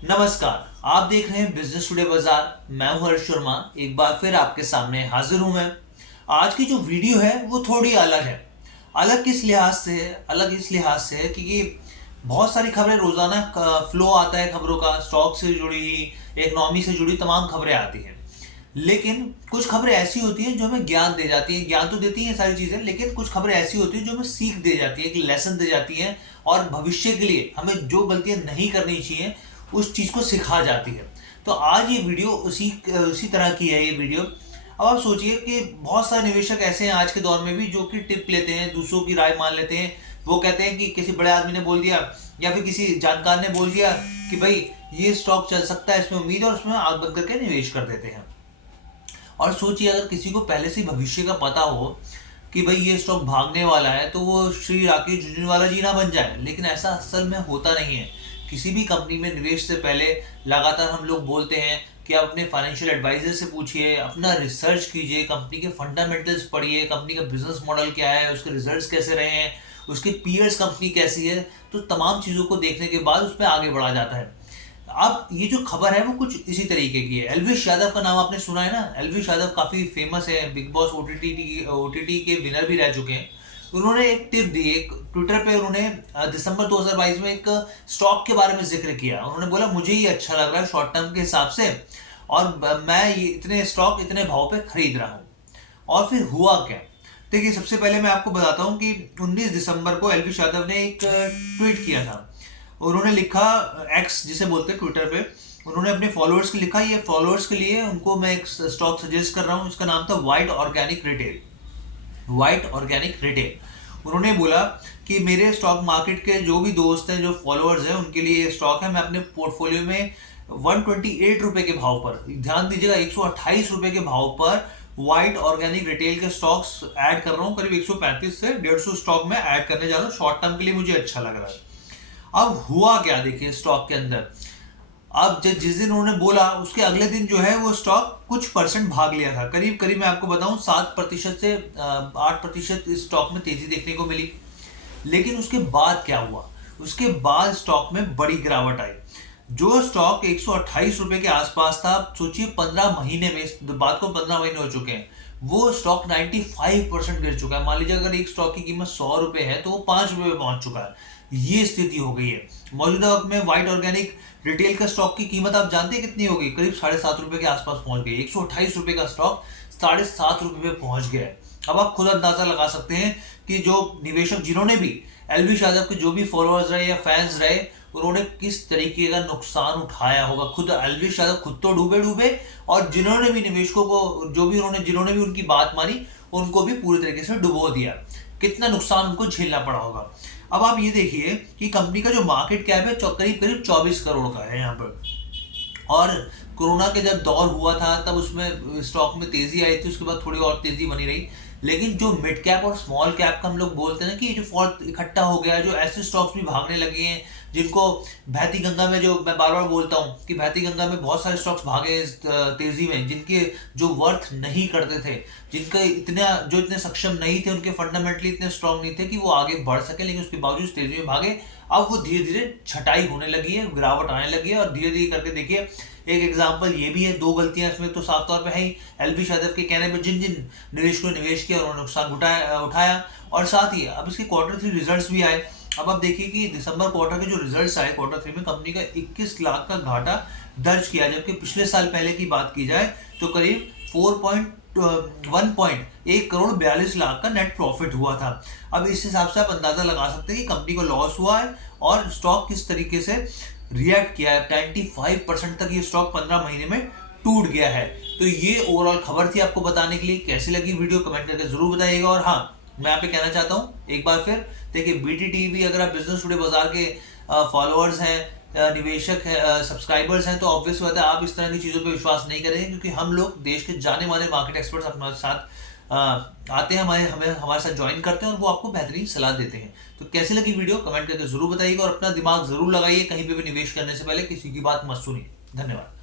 नमस्कार। आप देख रहे हैं बिजनेस टुडे बाजार। मैं हूं हर्ष शर्मा। एक बार फिर आपके सामने हाजिर हूं मैं। आज की जो वीडियो है वो थोड़ी अलग है। अलग किस लिहाज से है? अलग इस लिहाज से है क्योंकि बहुत सारी खबरें रोजाना फ्लो आता है खबरों का, स्टॉक से जुड़ी, इकोनॉमी से जुड़ी तमाम खबरें आती हैं। लेकिन कुछ खबरें ऐसी होती हैं जो हमें ज्ञान दे जाती हैं। ज्ञान तो देती हैं सारी चीजें, लेकिन कुछ खबरें ऐसी होती हैं जो हमें सीख दे जाती है, एक लेसन दे जाती हैं और भविष्य के लिए हमें जो गलतियां नहीं करनी चाहिए उस चीज को सिखा जाती है। तो आज ये वीडियो उसी तरह की है ये वीडियो। अब आप सोचिए कि बहुत सारे निवेशक ऐसे हैं आज के दौर में भी जो कि टिप लेते हैं, दूसरों की राय मान लेते हैं। वो कहते हैं कि किसी बड़े आदमी ने बोल दिया या फिर किसी जानकार ने बोल दिया कि भाई ये स्टॉक चल सकता है, इसमें उम्मीद है, और उसमें आग बंद करके निवेश कर देते हैं। और सोचिए अगर किसी को पहले से भविष्य का पता हो कि भाई ये स्टॉक भागने वाला है तो वो श्री राकेश झुनझुनवाला जी ना बन जाए। लेकिन ऐसा असल में होता नहीं है। किसी भी कंपनी में निवेश से पहले लगातार हम लोग बोलते हैं कि आप अपने फाइनेंशियल एडवाइजर से पूछिए, अपना रिसर्च कीजिए, कंपनी के फंडामेंटल्स पढ़िए, कंपनी का बिजनेस मॉडल क्या है, उसके रिजल्ट्स कैसे रहे हैं, उसके पीयर्स कंपनी कैसी है। तो तमाम चीज़ों को देखने के बाद उसमें आगे बढ़ा जाता है। अब ये जो खबर है वो कुछ इसी तरीके की है। एलविश यादव का नाम आपने सुना है ना? एलविश यादव काफी फेमस है, बिग बॉस ओटीटी के विनर भी रह चुके हैं। उन्होंने एक टिप दी, एक ट्विटर पे उन्होंने दिसंबर 2022 में एक स्टॉक के बारे में जिक्र किया। उन्होंने बोला मुझे ये अच्छा लग रहा है शॉर्ट टर्म के हिसाब से, और मैं ये इतने स्टॉक इतने भाव पे खरीद रहा हूँ। और फिर हुआ क्या? देखिए, सबसे पहले मैं आपको बताता हूँ कि 19 दिसंबर को एलविश यादव ने एक ट्वीट किया था। उन्होंने लिखा, एक्स जिसे बोलते हैं ट्विटर पे, उन्होंने अपने फॉलोअर्स को लिखा, ये फॉलोअर्स के लिए उनको मैं एक स्टॉक सजेस्ट कर रहा हूँ। इसका नाम था white organic retail. White organic retail. उन्होंने बोला कि मेरे स्टॉक मार्केट के जो भी दोस्त हैं, जो फॉलोअर्स हैं, उनके लिए ये स्टॉक है। मैं अपने पोर्टफोलियो में 128 रुपए के भाव पर, ध्यान दीजिएगा, 128 रुपए के भाव पर व्हाइट ऑर्गेनिक रिटेल के स्टॉक्स ऐड कर रहा हूँ। करीब 135 से 150 स्टॉक में ऐड करने जा रहा हूँ। शॉर्ट टर्म के लिए मुझे अच्छा लग रहा है। अब हुआ क्या, देखिए स्टॉक के अंदर। अब जिस दिन उन्होंने बोला उसके अगले दिन जो है वो स्टॉक कुछ परसेंट भाग लिया था। करीब करीब मैं आपको बताऊं 7% से 8% इस स्टॉक में तेजी देखने को मिली। लेकिन उसके बाद क्या हुआ? उसके बाद स्टॉक में बड़ी गिरावट आई। जो स्टॉक 128 रुपए के आसपास था, आप सोचिए 15 महीने में, इस बात को 15 महीने हो चुके हैं, वो स्टॉक 95% गिर चुका है। मान लीजिए अगर एक स्टॉक की कीमत 100 रुपए है तो वो 5 रुपए पे पहुंच चुका है। ये स्थिति हो गई है मौजूदा वक्त में। व्हाइट ऑर्गेनिक रिटेल का स्टॉक की कीमत आप जानते हैं कितनी होगी? करीब 7.5 रुपए के आसपास पहुंच गई। 128 रुपए का स्टॉक 7.5 रुपए पे पहुंच गया है। अब आप खुद अंदाजा लगा सकते हैं कि जो निवेशक, जिन्होंने भी एलविश यादव के जो भी फॉलोअर्स रहे या फैंस रहे, उन्होंने किस तरीके का नुकसान उठाया होगा। खुद एलविश यादव खुद तो डूबे डूबे, और जिन्होंने भी निवेशकों को, जिन्होंने भी उनकी बात मानी, उनको भी पूरी तरीके से डुबो दिया। कितना नुकसान उनको झेलना पड़ा होगा। अब आप ये देखिए कि कंपनी का जो मार्केट कैप है करीब करीब 24 करोड़ का है यहाँ पर। और कोरोना के जब दौर हुआ था तब उसमें स्टॉक में तेजी आई थी, उसके बाद थोड़ी और तेजी बनी रही। लेकिन जो मिड कैप और स्मॉल कैप का हम लोग बोलते हैं ना कि जो फॉल इकट्ठा हो गया, जो ऐसे स्टॉक्स भी भागने लगे हैं जिनको बहती गंगा में, जो मैं बार बार बोलता हूँ कि बहती गंगा में बहुत सारे स्टॉक्स भागे इस तेजी में, जिनके जो वर्थ नहीं करते थे, जिनका इतने सक्षम नहीं थे, उनके फंडामेंटली इतने स्ट्रांग नहीं थे कि वो आगे बढ़ सके, लेकिन उसके बावजूद तेजी में भागे। अब वो धीरे धीरे छटाई होने लगी है, गिरावट आने लगी है, और धीरे धीरे करके देखिए एक एग्जांपल ये भी है। दो गलतियां इसमें तो साफ तौर पे है ही। एलविश यादव के कहने पर जिन जिन निवेशकों ने निवेश किया उन्होंने नुकसान उठाया। और साथ ही अब इसके Q3 रिजल्ट्स भी आए। अब आप देखिए कि दिसंबर क्वार्टर के जो रिजल्ट्स आए, Q3 में कंपनी का 21 लाख का घाटा दर्ज किया, जबकि पिछले साल पहले की बात की जाए तो करीब 1.42 करोड़ का नेट प्रॉफिट हुआ था। अब इस हिसाब से आप अंदाजा लगा सकते हैं कि कंपनी को लॉस हुआ है और स्टॉक किस तरीके से रिएक्ट किया है। 95% तक ये स्टॉक 15 महीने में टूट गया है। तो ये ओवरऑल खबर थी आपको बताने के लिए। कैसी लगी वीडियो कमेंट करके जरूर बताइएगा। और हाँ, मैं यहाँ पे कहना चाहता हूँ एक बार फिर, देखिए BTTV, अगर आप बिजनेस टुडे बाजार के फॉलोअर्स हैं, निवेशक है, सब्सक्राइबर्स हैं, तो ऑब्वियस बात है आप इस तरह की चीज़ों पे विश्वास नहीं करेंगे, क्योंकि हम लोग देश के जाने माने मार्केट एक्सपर्ट्स अपने साथ आते हैं, हमारे साथ ज्वाइन करते हैं और वो आपको बेहतरीन सलाह देते हैं। तो कैसी लगी वीडियो कमेंट करके जरूर बताइएगा, और अपना दिमाग जरूर लगाइए, कहीं पे भी निवेश करने से पहले किसी की बात मत सुनिए। धन्यवाद।